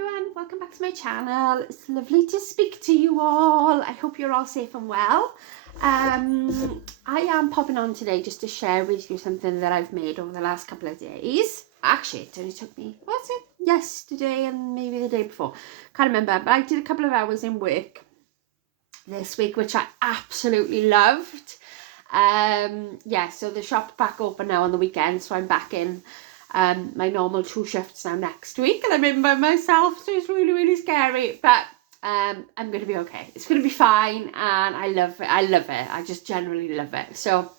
everyone, welcome back to my channel. It's lovely to speak to you all. I hope you're all safe and well. I am popping on today just to share with you something that I've made over the last couple of days. Actually, it only took me, yesterday and maybe the day before. Can't remember, but I did a couple of hours in work this week, which I absolutely loved. So the shop's back open now on the weekend, so I'm back in my normal 2 shifts now next week, and I'm in by myself, so it's really scary, but I'm gonna be okay. It's gonna be fine, and I love it. I just generally love it. So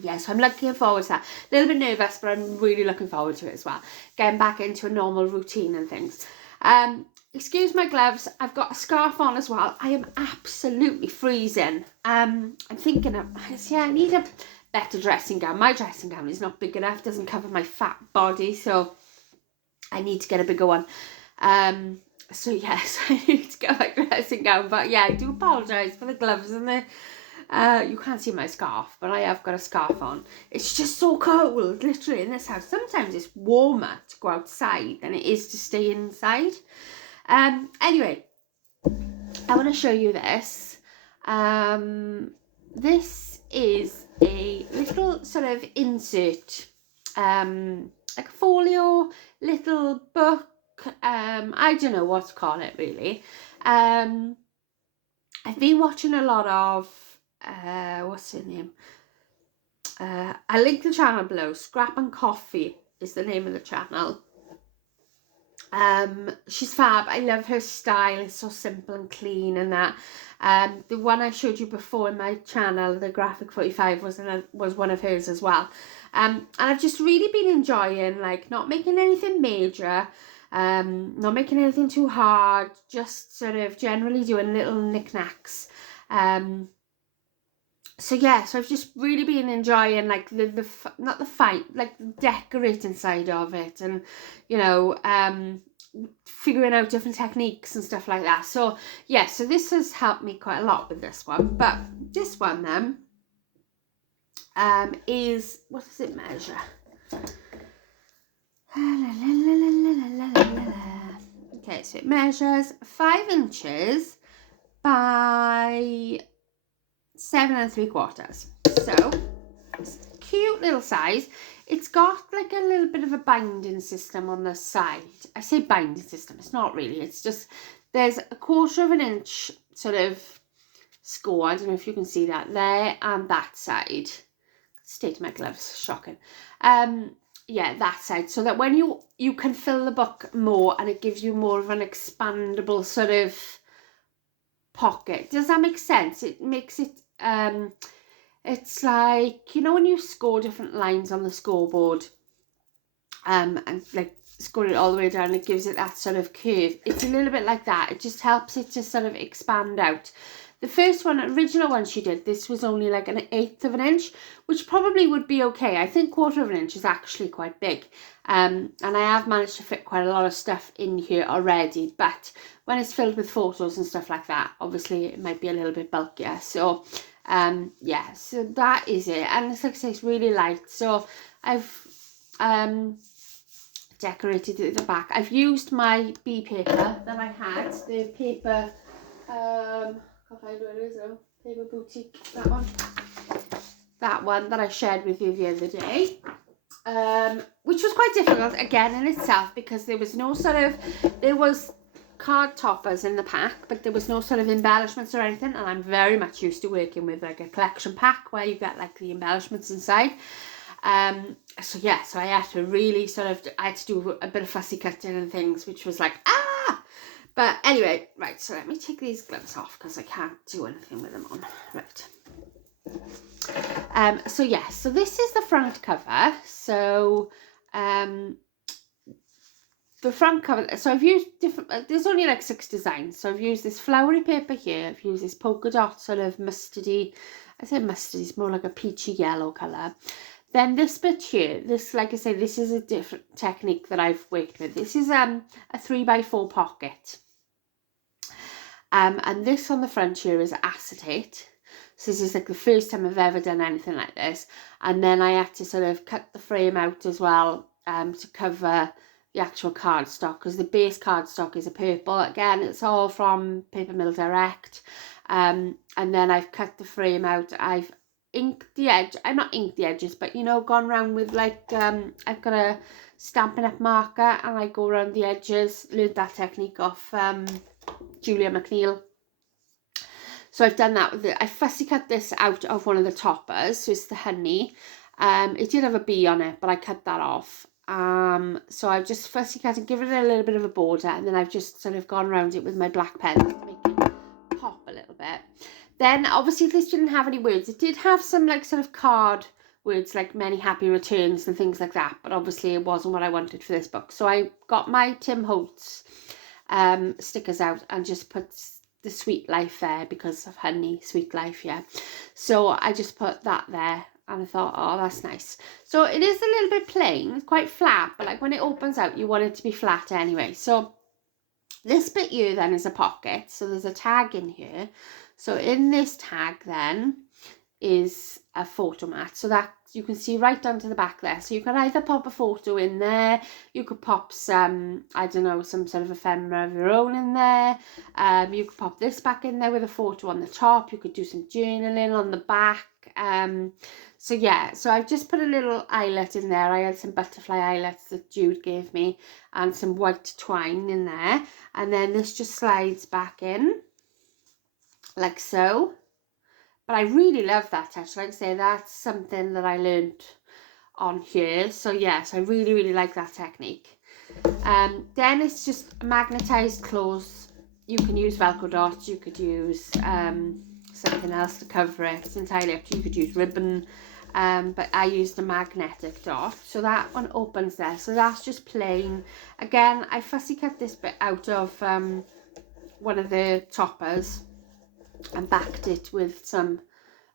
yes, I'm looking forward to that. A little bit nervous, but I'm really looking forward to it as well, getting back into a normal routine and things. Excuse my gloves, I've got a scarf on as well. I am absolutely freezing. I'm thinking I need a better dressing gown. My dressing gown is not big enough, doesn't cover my fat body, so I need to get a bigger one. So yes, I need to get my dressing gown, but yeah, I do apologise for the gloves and the you can't see my scarf, but I have got a scarf on. It's just so cold, literally, in this house. Sometimes it's warmer to go outside than it is to stay inside. Anyway, I want to show you this. This is a little sort of insert, like a folio, little book. I don't know what to call it really. I've been watching a lot of, what's her name? I link the channel below. Scrap and Coffee is the name of the channel. She's fab. I love her style. It's so simple and clean and that. The one I showed you before in my channel, the graphic 45, was one of hers as well. And I've just really been enjoying, like, not making anything major, not making anything too hard, just sort of generally doing little knickknacks. So yeah, so I've just really been enjoying, like, not the fight, like the decorating side of it, and figuring out different techniques and stuff like that. So yeah, so this has helped me quite a lot with this one. But this one then is, what does it measure? Okay, so it measures 5 inches by 7 3/4. So it's a cute little size. It's got like a little bit of a binding system on the side. I say binding system, it's not really. It's just, there's a 1/4 of an inch sort of score. I don't know if you can see that there, and that side. State of my gloves, shocking. Yeah, that side, so that when you can fill the book more, and it gives you more of an expandable sort of pocket. Does that make sense? It makes it it's like, you know, when you score different lines on the scoreboard, and like score it all the way down, it gives it that sort of curve. It's a little bit like that. It just helps it to sort of expand out. The first one, original one she did, this was only like 1/8 of an inch, which probably would be okay. I think 1/4 of an inch is actually quite big. And I have managed to fit quite a lot of stuff in here already, but when it's filled with photos and stuff like that, obviously it might be a little bit bulkier. So yeah, so that is it. And it's, like I say, it's really light. So I've decorated it at the back. I've used my bee paper that I had, the paper, can't find where it is though, Paper Boutique, that one that I shared with you the other day, which was quite difficult again in itself, because there was no sort of, there was card toppers in the pack, but there was no sort of embellishments or anything, and I'm very much used to working with like a collection pack where you get like the embellishments inside. So yeah, so I had to really I had to do a bit of fussy cutting and things, which was like, but anyway, right, so let me take these gloves off because I can't do anything with them on. Right. So yeah, so this is the front cover. So the front cover, so I've used different, there's only like 6 designs. So I've used this flowery paper here, I've used this polka dot sort of mustardy, I say mustardy, it's more like a peachy yellow colour. Then this bit here, this, like I say, this is a different technique that I've worked with. This is a 3x4 pocket. And this on the front here is acetate. So this is like the first time I've ever done anything like this. And then I had to sort of cut the frame out as well, to cover the actual cardstock, because the base cardstock is a purple. Again, it's all from Paper Mill Direct. And then I've cut the frame out. I've inked the edge. I'm not inked the edges, but you know, gone around with like I've got a Stampin' Up marker and I go around the edges. Learned that technique off Julia McNeil. So I've done that with it. I fussy cut this out of one of the toppers, so it's the honey. It did have a bee on it, but I cut that off. So I've just fussy cut and given it a little bit of a border, and then I've just sort of gone around it with my black pen to make it pop a little bit. Then obviously this didn't have any words. It did have some like sort of card words like many happy returns and things like that, but obviously it wasn't what I wanted for this book. So I got my Tim Holtz stickers out and just put the Sweet Life there because of honey, Sweet Life, yeah. So I just put that there and I thought, oh, that's nice. So it is a little bit plain, it's quite flat, but like when it opens out, you want it to be flat anyway. So this bit here then is a pocket, so there's a tag in here. So in this tag then is a photo mat, so that you can see right down to the back there. So you can either pop a photo in there, you could pop some, I don't know, some sort of ephemera of your own in there. You could pop this back in there with a photo on the top. You could do some journaling on the back. So yeah, so I've just put a little eyelet in there. I had some butterfly eyelets that Jude gave me and some white twine in there. And then this just slides back in like so. But I really love that touch. Like I say, that's something that I learned on here. So yes, I really, really like that technique. Then it's just magnetized clothes. You can use Velcro dots. You could use something else to cover it. It's entirely up to you. You could use ribbon. But I used a magnetic dot. So that one opens there. So that's just plain. Again, I fussy cut this bit out of one of the toppers and backed it with some,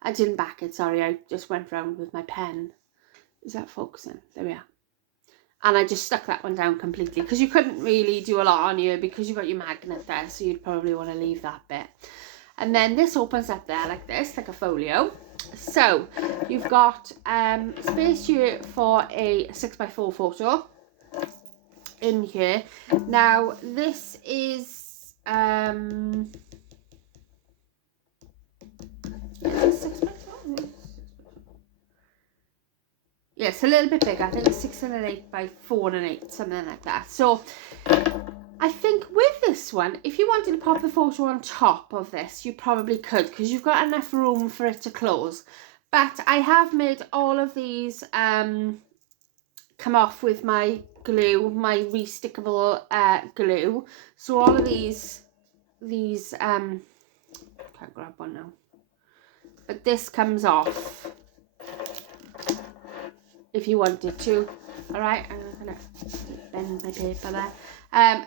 I didn't back it, sorry, I just went round with my pen. Is that focusing? There we are. And I just stuck that one down completely because you couldn't really do a lot on here because you've got your magnet there, so you'd probably want to leave that bit. And then this opens up there like this, like a folio. So you've got space here for a 6x4 photo in here. Now this is yes, a little bit bigger. I think it's 6 1/8 by 4 1/8, something like that. So I think with this one, if you wanted to pop the photo on top of this, you probably could because you've got enough room for it to close. But I have made all of these come off with my glue, my restickable glue. So all of these can't grab one now. But this comes off if you wanted to. All right, I'm gonna bend my paper there.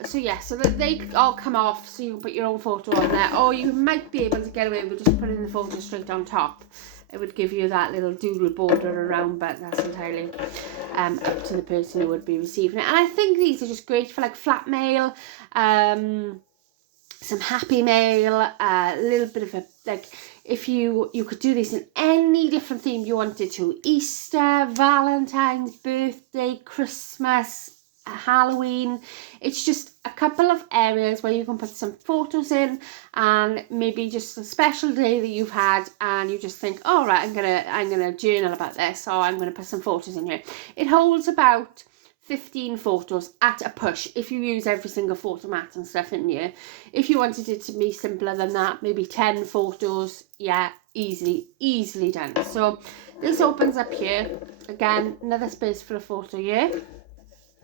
So yeah, so that they all come off, so you can put your own photo on there, or you might be able to get away with just putting the photo straight on top. It would give you that little doodle border around, but that's entirely up to the person who would be receiving it. And I think these are just great for like flat mail, some happy mail, a little bit of a, like, if you could do this in any different theme you wanted to. Easter, Valentine's, birthday, Christmas, Halloween. It's just a couple of areas where you can put some photos in, and maybe just a special day that you've had and you just think, all right, I'm gonna journal about this, or I'm gonna put some photos in here. It holds about 15 photos at a push if you use every single photo mat and stuff in here. If you wanted it to be simpler than that, maybe 10 photos, yeah, easily done. So this opens up here. Again, another space for a photo here.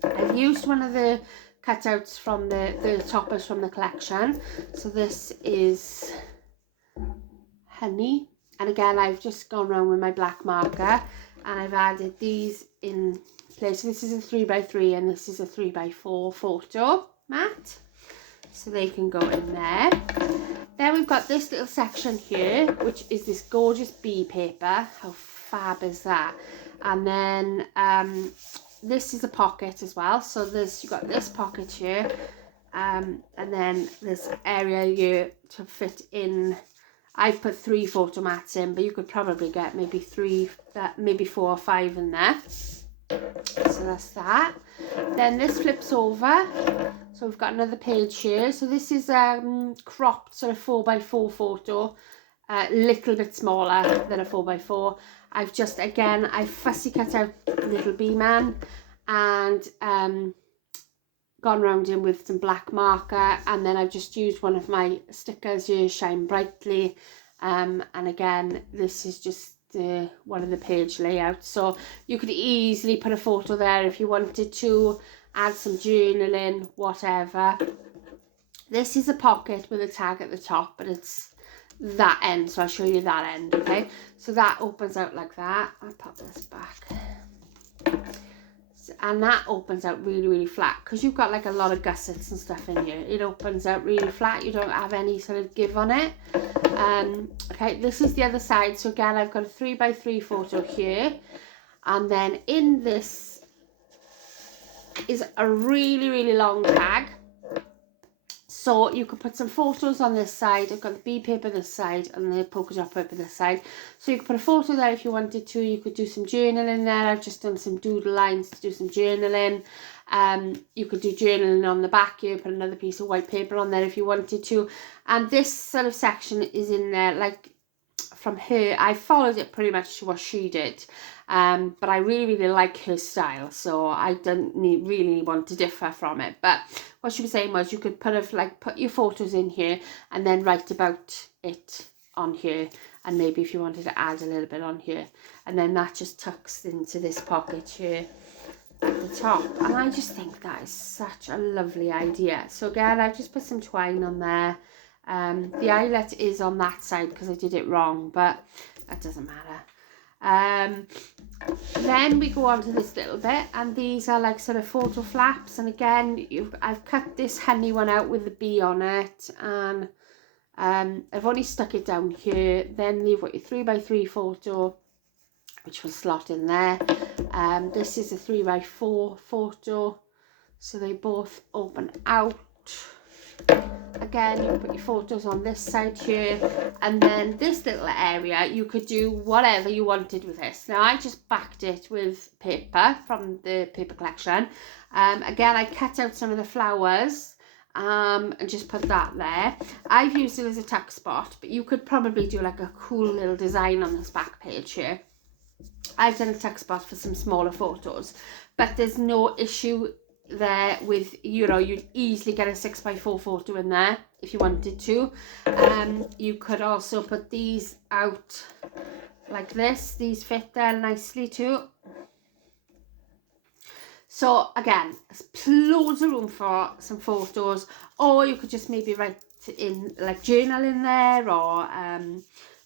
I've used one of the cutouts from the toppers from the collection. So this is honey. And again, I've just gone around with my black marker and I've added these in place. So this is a 3x3 and this is a 3x4 photo mat. So they can go in there. Then we've got this little section here, which is this gorgeous bee paper. How fab is that? And then this is a pocket as well. So you've got this pocket here, and then this area here to fit in. I've put 3 photo mats in, but you could probably get maybe 4 or 5 in there. So that's that. Then this flips over. So we've got another page here. So this is cropped sort of 4x4 photo. A little bit smaller than a 4x4. I've just, again, I've fussy cut out little bee man and gone round him with some black marker, and then I've just used one of my stickers here, Shine Brightly, and again this is just one of the page layouts, so you could easily put a photo there if you wanted to, add some journaling, whatever. This is a pocket with a tag at the top, but it's that end, so I'll show you that end. Okay, so that opens out like that. I'll pop this back, and that opens out really flat because you've got like a lot of gussets and stuff in here. It opens out really flat. You don't have any sort of give on it. Okay, this is the other side. So again, I've got a 3x3 photo here, and then in this is a really long tag. So you could put some photos on this side. I've got the bee paper this side and the polka dot paper this side. So you could put a photo there if you wanted to. You could do some journaling there. I've just done some doodle lines to do some journaling. You could do journaling on the back here, put another piece of white paper on there if you wanted to. And this sort of section is in there, like from her. I followed it pretty much to what she did. But I really like her style, so I don't really want to differ from it. But what she was saying was you could put your photos in here and then write about it on here, and maybe if you wanted to add a little bit on here, and then that just tucks into this pocket here at the top. And I just think that is such a lovely idea. So again, I've just put some twine on there. The eyelet is on that side because I did it wrong, but that doesn't matter. Then we go on to this little bit, and these are like sort of photo flaps, and again I've cut this honey one out with the bee on it, and I've only stuck it down here. Then you've got your 3x3 photo which will slot in there. This is a 3x4 photo, so they both open out. Again, you put your photos on this side here, and then this little area you could do whatever you wanted with this. Now I just backed it with paper from the paper collection. Again, I cut out some of the flowers and just put that there. I've used it as a tuck spot, but you could probably do like a cool little design on this back page here. I've done a tuck spot for some smaller photos, but there's no issue there with, you know, you'd easily get a 6x4 photo in there if you wanted to. You could also put these out like this. These fit there nicely too. So again, there's loads of room for some photos, or you could just maybe write in like journal in there, or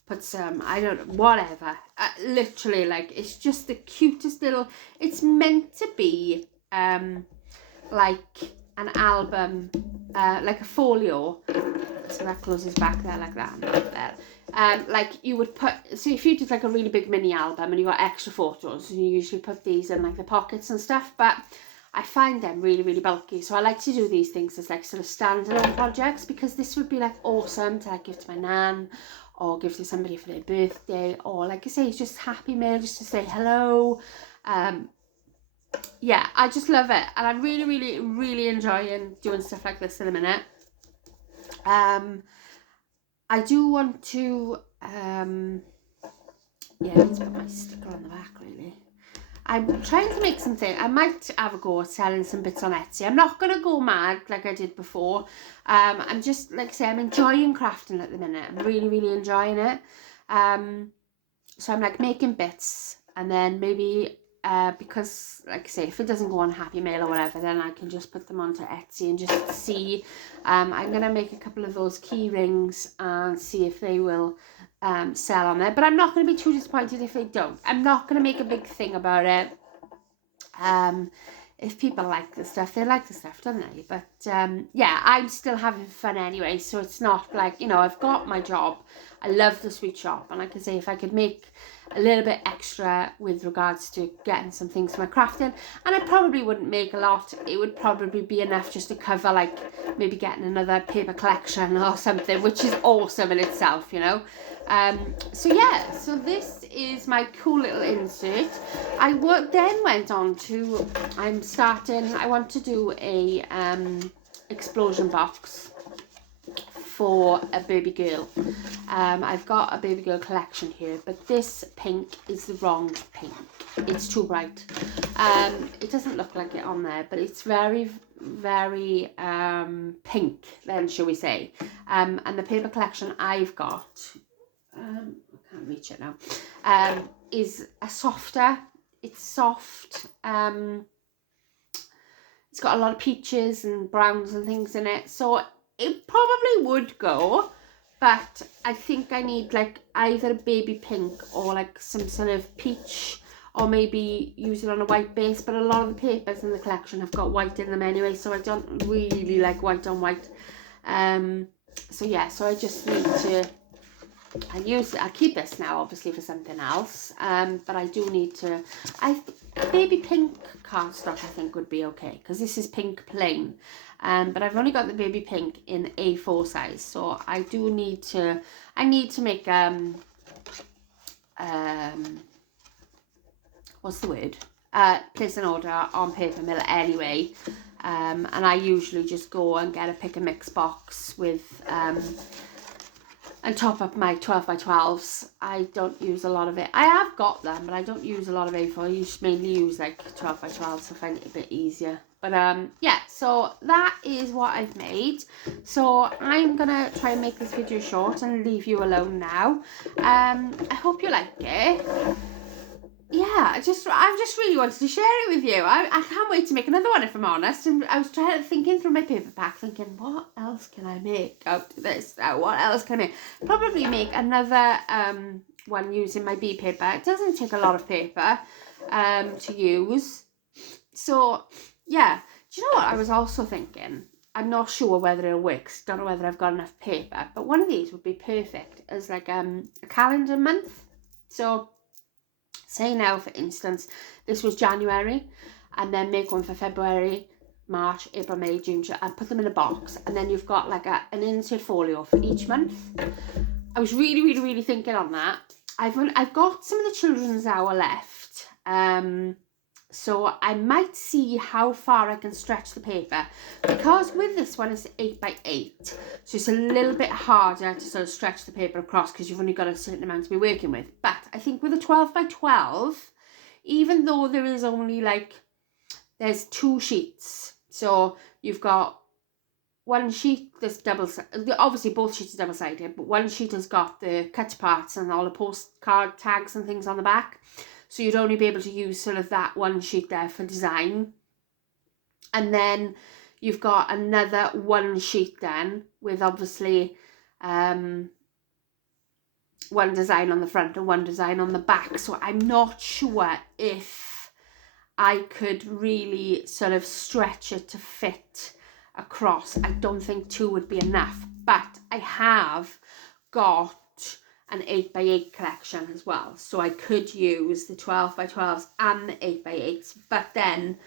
put some, I don't know, whatever. Literally, like, it's just the cutest little, it's meant to be like an album, like a folio. So that closes back there like that, and there. Like you would put, so if you did like a really big mini album and you got extra photos, you usually put these in like the pockets and stuff, but I find them really bulky, so I like to do these things as like sort of standalone projects, because this would be like awesome to like give to my nan, or give to somebody for their birthday, or like I say, it's just happy mail, just to say hello. Yeah, I just love it, and I'm really enjoying doing stuff like this in a minute. I do want to yeah, let's put my sticker on the back really. I'm trying to make something. I might have a go at selling some bits on Etsy. I'm not going to go mad like I did before. I'm just, like I say, I'm enjoying crafting at the minute. I'm really enjoying it. So I'm like making bits, and then maybe because, like I say, if it doesn't go on Happy Mail or whatever, then I can just put them onto Etsy and just see. I'm going to make a couple of those key rings and see if they will sell on there, but I'm not going to be too disappointed if they don't. I'm not going to make a big thing about it. If people like the stuff, they like the stuff, don't they? But yeah, I'm still having fun anyway, so it's not like, you know, I've got my job. I love the sweet shop, and like I say, if I could make a little bit extra with regards to getting some things for my crafting, and I probably wouldn't make a lot. It would probably be enough just to cover like maybe getting another paper collection or something, which is awesome in itself, you know. So yeah, so this is my cool little insert. I then went on to, I want to do a explosion box for a baby girl. I've got a baby girl collection here, but this pink is the wrong pink. It's too bright. It doesn't look like it on there, but it's very, very pink then, shall we say. And the paper collection I've got, I can't reach it now, is a softer. It's soft. It's got a lot of peaches and browns and things in it, so it probably would go, but I think I need like either a baby pink or like some sort of peach, or maybe use it on a white base. But a lot of the papers in the collection have got white in them anyway, so I don't really like white on white. So yeah, so I just need to, I'll keep this now obviously for something else, but I do need to, baby pink cardstock I think would be okay, because this is pink plain, but I've only got the baby pink in A4 size, so I do need to, make what's the word, place an order on Paper Mill anyway, and I usually just go and get a pick and mix box with and top up my 12x12s. I don't use a lot of it. I have got them, but I don't use a lot of A4. I mainly use like 12x12s. I find it a bit easier. But yeah, so that is what I've made. So I'm gonna try and make this video short and leave you alone now. I hope you like it. Yeah, I just really wanted to share it with you. I can't wait to make another one, if I'm honest. And I was thinking through my paper pack, thinking, what else can I make out of this? What else can I make? Probably make another one using my bee paper. It doesn't take a lot of paper to use. So yeah, do you know what I was also thinking? I'm not sure whether it'll work. Don't know whether I've got enough paper, but one of these would be perfect as like a calendar month. So say now, for instance, this was January, and then make one for February, March, April, May, June, and put them in a box, and then you've got like an insert folio for each month. I was really thinking on that. I've got some of the children's hour left, so I might see how far I can stretch the paper, because with this one it's 8x8, so it's a little bit harder to sort of stretch the paper across because you've only got a certain amount to be working with. But I think with a 12x12, even though there is only like, there's 2 sheets, so you've got one sheet that's obviously both sheets are double-sided, but one sheet has got the cut parts and all the postcard tags and things on the back. So you'd only be able to use sort of that one sheet there for design. And then you've got another one sheet then with obviously one design on the front and one design on the back. So I'm not sure if I could really sort of stretch it to fit across. I don't think 2 would be enough. But I have got an 8x8 collection as well, so I could use the 12x12s and the 8x8s, but then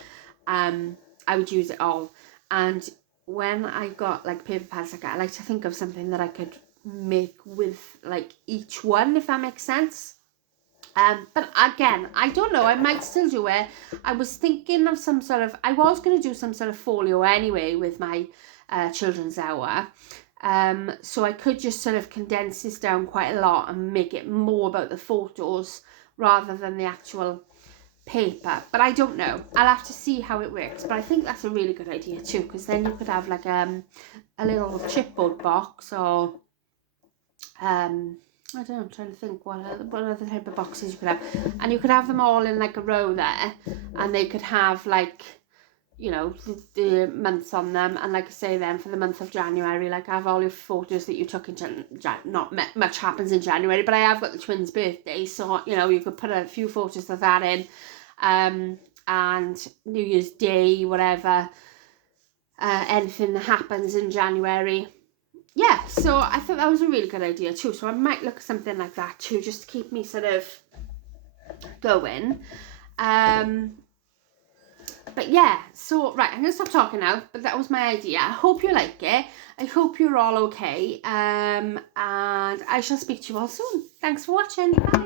I would use it all. And when I got like paper pads like that, I like to think of something that I could make with like each one, if that makes sense. But again, I don't know, I might still do it. I was thinking of some sort of, I was going to do some sort of folio anyway with my children's hour. So I could just sort of condense this down quite a lot and make it more about the photos rather than the actual paper. But I don't know. I'll have to see how it works. But I think that's a really good idea too, because then you could have like a little chipboard box, or I don't know, I'm trying to think what other type of boxes you could have. And you could have them all in like a row there, and they could have like, you know, the months on them. And like I say, then for the month of January, like I have all your photos that you took in not much happens in January, but I have got the twins' birthday, so you know, you could put a few photos of that in, and New Year's Day, whatever, anything that happens in January. Yeah, so I thought that was a really good idea too, so I might look at something like that too, just to keep me sort of going. But yeah, so right, I'm gonna stop talking now, but that was my idea. I hope you like it. I hope you're all okay. And I shall speak to you all soon. Thanks for watching. Bye.